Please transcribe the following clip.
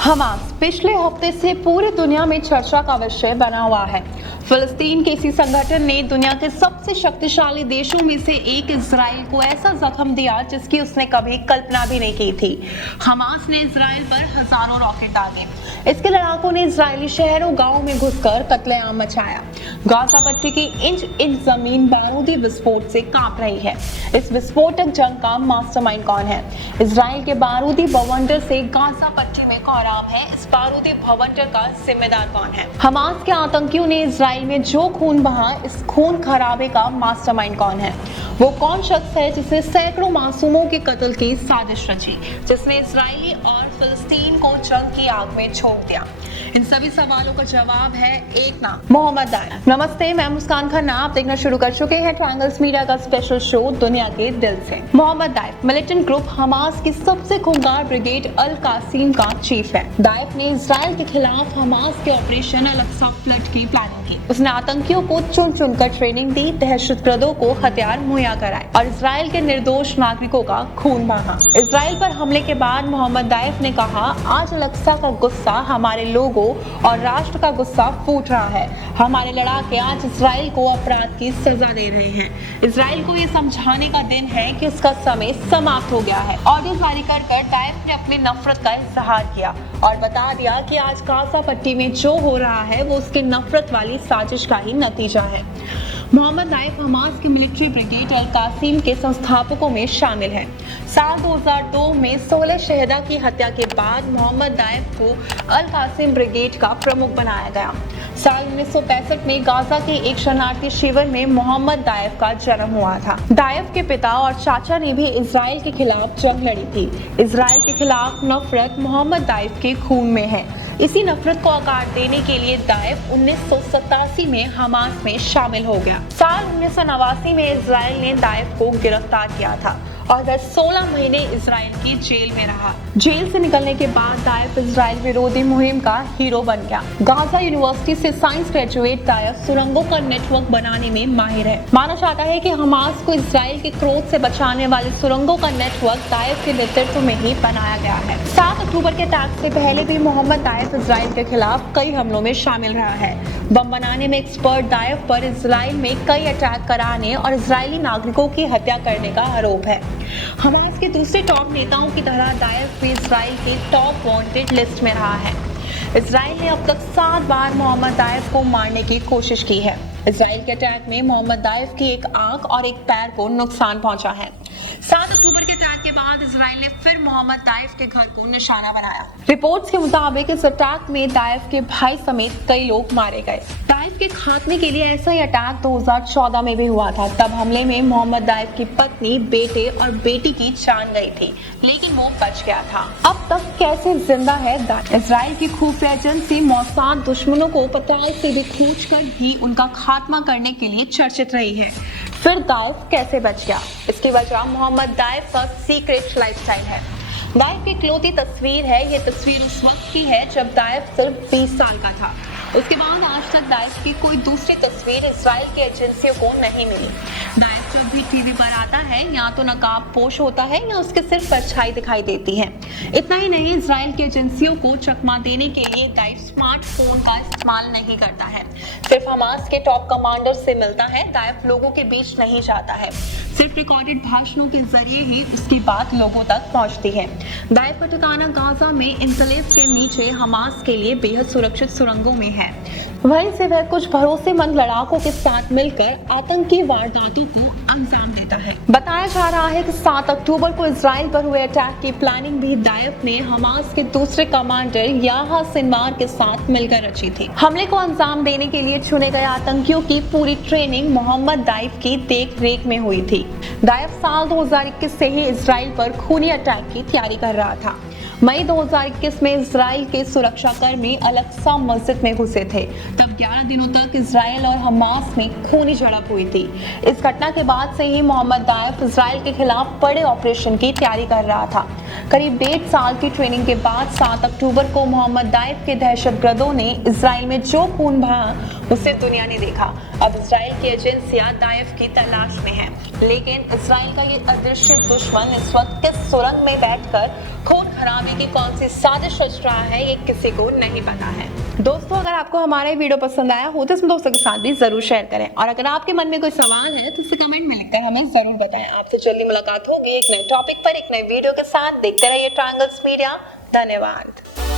Hamas पिछले हफ्ते से पूरी दुनिया में चर्चा का विषय बना हुआ है। फिलिस्तीन के इसी संगठन ने दुनिया के सबसे शक्तिशाली देशों में से एक इजराइल को ऐसा जख्म दिया जिसकी उसने कभी कल्पना भी नहीं की थी। हमास ने इजराइल पर हजारों रॉकेट डाले। इसके लड़ाकों ने इजरायली शहरों गांवों में घुसकर कत्लेआम मचाया। गाजा पट्टी की इंच इंच जमीन बारूदी विस्फोट से कांप रही है। इस विस्फोटक जंग का मास्टरमाइंड कौन है? इजराइल के बारूदी बवंडर से गाजा पट्टी में कौराम है। इस बारूदी बवंडर का जिम्मेदार कौन है? हमास के आतंकियों ने इजराइल में जो खून बहा, इस खून खराबे का मास्टरमाइंड कौन है? वो कौन शख्स है जिसने सैकड़ों मासूमों के कत्ल की साजिश रची, जिसने इजरायली और फिलिस्तीन को जंग की आग में झोंक दिया? इन सभी सवालों का जवाब है एक नाम, मोहम्मद दाइफ। नमस्ते, मैं मुस्कान खन्ना। आप देखना शुरू कर चुके हैं ट्रायंगल्स मीडिया का स्पेशल शो दुनिया के दिल से। मोहम्मद दाइफ मिलिटेंट ग्रुप हमास की सबसे खूंखार ब्रिगेड अल कासिम का चीफ है। दाइफ ने इजराइल के खिलाफ हमास के ऑपरेशन अल अक्सा फ्लड की प्लानिंग की। उसने आतंकियों को चुन चुनकर ट्रेनिंग दी, दहशतगर्दों को हथियार मुहैया कराए और इजराइल के निर्दोष नागरिकों का खून बहा। इजराइल पर हमले के बाद मोहम्मद दाइफ ने कहा, आज अल अक्सा का गुस्सा हमारे लोगों और राष्ट्र का गुस्सा फूट रहा है। हमारे लड़ाके आज इजराइल को अपराध की सजा दे रहे हैं। इजराइल को ये समझाने का दिन है कि उसका समय समाप्त हो गया है। ऑडियो जारी कर दाइफ ने अपनी नफरत का इजहार किया और बता दिया कि आज गाजा पट्टी में जो हो रहा है वो उसकी नफरत वाली साजिश का ही नतीजा है। मोहम्मद दाइफ हमास के मिलिट्री ब्रिगेड अल कासिम के संस्थापकों में शामिल है। साल 2002 में 16 शहीदा की हत्या के बाद मोहम्मद दाइफ को अल कासिम ब्रिगेड का प्रमुख बनाया गया। साल 1965 में गाजा के एक शरणार्थी शिविर में मोहम्मद दाइफ का जन्म हुआ था। दाइफ के पिता और चाचा ने भी इजराइल के खिलाफ जंग लड़ी थी। इजराइल के खिलाफ नफरत मोहम्मद दाइफ के खून में है। इसी नफरत को आकार देने के लिए दाइफ 1987 में हमास में शामिल हो गया। साल 1989 में इजराइल ने दाइफ को गिरफ्तार किया था और वह 16 महीने इजराइल की जेल में रहा। जेल से निकलने के बाद दाइफ इजराइल विरोधी मुहिम का हीरो बन गया। गाजा यूनिवर्सिटी से साइंस ग्रेजुएट दाइफ सुरंगों का नेटवर्क बनाने में माहिर है। माना जाता है कि हमास को इजराइल के क्रोध से बचाने वाले सुरंगों का नेटवर्क दाइफ के नेतृत्व में ही बनाया गया है। 7 अक्टूबर के अटैक से पहले भी मोहम्मद दाइफ इजराइल के खिलाफ कई हमलों में शामिल रहा है। बम बनाने में एक्सपर्ट दाइफ पर इजराइल में कई अटैक कराने और इजरायली नागरिकों की हत्या करने का आरोप है। हमास के दूसरे टॉप नेताओं की तरह दाइफ भी इजराइल की टॉप वांटेड लिस्ट में रहा है। इजराइल ने अब तक 7 बार मोहम्मद दाइफ को मारने की कोशिश की है। इजराइल के अटैक में मोहम्मद दाइफ की एक आंख और एक पैर को नुकसान पहुंचा है। 7 अक्टूबर के अटैक के बाद इजराइल ने फिर मोहम्मद दाइफ के घर को निशाना बनाया। रिपोर्ट्स के मुताबिक इस अटैक में दाइफ के भाई समेत कई लोग मारे गए। दाइफ के खात्मे के लिए ऐसा ही अटैक 2014 में भी हुआ था। तब हमले में मोहम्मद दाइफ की पत्नी, बेटे और बेटी की जान गई थी, लेकिन वो बच गया था। अब तक कैसे जिंदा है दाइफ? इजराइल की खुफिया एजेंसी मोसाद दुश्मनों को पताल से भी खोजकर भी उनका खात्मा करने के लिए चर्चित रही है। फिर दाइफ कैसे बच गया? इसकी वजह मोहम्मद दाइफ का सीक्रेट लाइफस्टाइल है। दाइफ की इकलौती तस्वीर है। ये तस्वीर उस वक्त की है जब दाइफ सिर्फ 20 साल का था। उसके बाद आज तक दाइफ की कोई दूसरी तस्वीर इजराइल की एजेंसियों को नहीं मिली। दाइफ जब भी टीवी पर आता है या तो नकाब पोश होता है या उसके सिर्फ परछाई दिखाई देती है। इतना ही नहीं, इजराइल की एजेंसियों को चकमा देने के लिए दाइफ स्मार्टफोन का इस्तेमाल नहीं करता है। सिर्फ हमास के टॉप कमांडर से मिलता है। दाइफ लोगों के बीच नहीं जाता है। सिर्फ रिकॉर्डेड भाषणों के जरिए ही उसकी बात लोगों तक पहुंचती है। दाइफ का ठिकाना गाजा में इंतलेफ के नीचे हमास के लिए बेहद सुरक्षित सुरंगों में है। वहीं से वह कुछ भरोसेमंद लड़ाकों के साथ मिलकर आतंकी वारदातों को अंजाम देता है। बताया जा रहा है कि 7 अक्टूबर को इजराइल पर हुए अटैक की प्लानिंग भी दाइफ ने हमास के दूसरे कमांडर याह्या सिनवार के साथ मिलकर रची थी। हमले को अंजाम देने के लिए चुने गए आतंकियों की पूरी ट्रेनिंग मोहम्मद दाइफ की देख रेख में हुई थी। दाइफ साल 2021 से ही इजराइल पर खूनी अटैक की तैयारी कर रहा था। मई 2021 में इजराइल के सुरक्षाकर्मी अल अक्सा मस्जिद में घुसे थे। तब 11 दिनों तक इजराइल और हमास में खूनी झड़प हुई थी। इस घटना के बाद से ही मोहम्मद दाइफ इजराइल के खिलाफ बड़े ऑपरेशन की तैयारी कर रहा था। करीब 1.5 साल की ट्रेनिंग के बाद 7 अक्टूबर को मोहम्मद दाइफ के दहशतगर्दों ने इजराइल में जो खून बहा उसे दुनिया ने देखा। अब इजराइल की एजेंसियां दाइफ की तलाश में हैं, लेकिन इजराइल का ये अदृश्य दुश्मन इस वक्त किस सुरंग में बैठकर खून खराबे की कौन सी साजिश रच रहा है, ये किसी को नहीं पता है। दोस्तों, अगर आपको हमारा वीडियो पसंद आया हो तो इसमें दोस्तों के साथ भी जरूर शेयर करें, और अगर आपके मन में कोई सवाल है तो इसे कमेंट में लिखकर हमें जरूर बताएं। आपसे जल्दी मुलाकात होगी एक नए टॉपिक पर, एक नए वीडियो के साथ। देखते रहिए ट्रायंगल्स मीडिया। धन्यवाद।